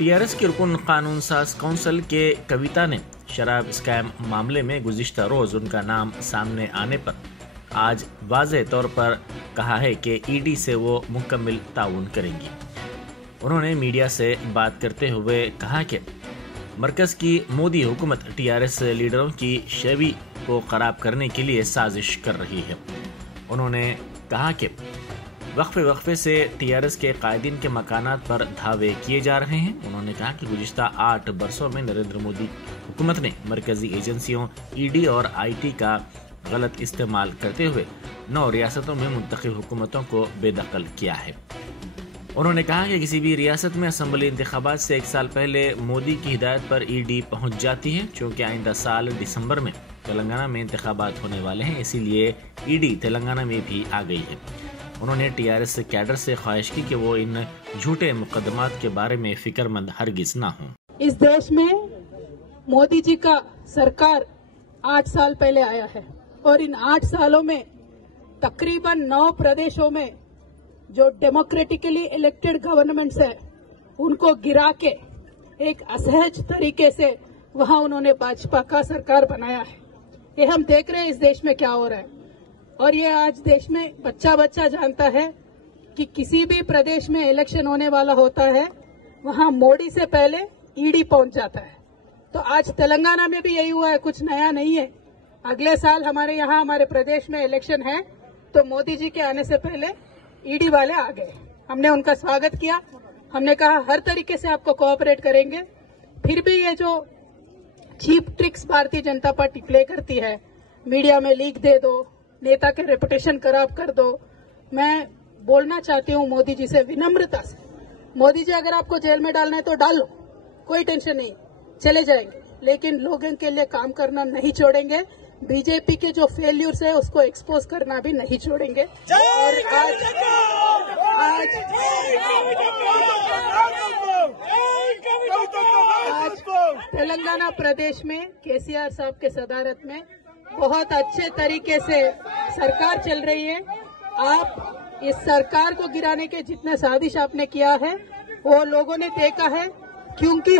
TRS के रुकन कानून साज काउंसिल के कविता ने शराब स्कैम मामले में गुज़िश्ता रोज उनका नाम सामने आने पर आज वाज़ेह तौर पर कहा है कि ईडी से वो मुकम्मल ताउन करेंगी। उन्होंने मीडिया से बात करते हुए कहा कि मरकज़ की मोदी हुकूमत टीआरएस लीडरों की छवि को खराब करने के लिए साजिश कर रही है। उन्होंने कहा कि वक्फे से टीआरएस के कायदीन के मकानात पर धावे किए जा रहे हैं। उन्होंने कहा कि गुज़िश्ता 8 बरसों में नरेंद्र मोदी हुकूमत ने मरकजी एजेंसियों ईडी और आईटी का गलत इस्तेमाल करते हुए 9 रियासतों में मुंतखब हुकूमतों को बेदखल किया है। उन्होंने कहा कि किसी भी रियासत में असम्बली इंतखाबात से 1 साल पहले मोदी की हिदायत पर ईडी पहुंच जाती है। चूँकि आइंदा साल दिसंबर में तेलंगाना में इंतखाबात होने वाले हैं, इसीलिए ईडी तेलंगाना में भी आ गई है। उन्होंने टीआरएस कैडर से ख्वाहिश की कि वो इन झूठे मुकदमात के बारे में फिक्रमंद हरगिज ना हों। इस देश में मोदी जी का सरकार 8 साल पहले आया है और इन 8 सालों में तकरीबन 9 प्रदेशों में जो डेमोक्रेटिकली इलेक्टेड गवर्नमेंट्स है उनको गिरा के एक असहज तरीके से वहां उन्होंने भाजपा का सरकार बनाया है। ये हम देख रहे हैं इस देश में क्या हो रहा है और ये आज देश में बच्चा बच्चा जानता है कि किसी भी प्रदेश में इलेक्शन होने वाला होता है वहां मोदी से पहले ईडी पहुंच जाता है। तो आज तेलंगाना में भी यही हुआ है, कुछ नया नहीं है। अगले साल हमारे यहाँ हमारे प्रदेश में इलेक्शन है तो मोदी जी के आने से पहले ईडी वाले आ गए। हमने उनका स्वागत किया, हमने कहा हर तरीके से आपको कोऑपरेट करेंगे। फिर भी ये जो cheap tricks Bharatiya Janata party play करती है, मीडिया में लीक दे दो, नेता के रेपुटेशन खराब कर दो, मैं बोलना चाहती हूँ मोदी जी से विनम्रता से, मोदी जी अगर आपको जेल में डालना है तो डाल लो, कोई टेंशन नहीं, चले जाएंगे, लेकिन लोगों के लिए काम करना नहीं छोड़ेंगे। बीजेपी के जो फेल्यूर्स है उसको एक्सपोज करना भी नहीं छोड़ेंगे। और आज तेलंगाना प्रदेश में केसीआर साहब के सदारत में बहुत अच्छे तरीके से सरकार चल रही है। आप इस सरकार को गिराने के जितने साजिश आपने किया है वो लोगों ने देखा है, क्योंकि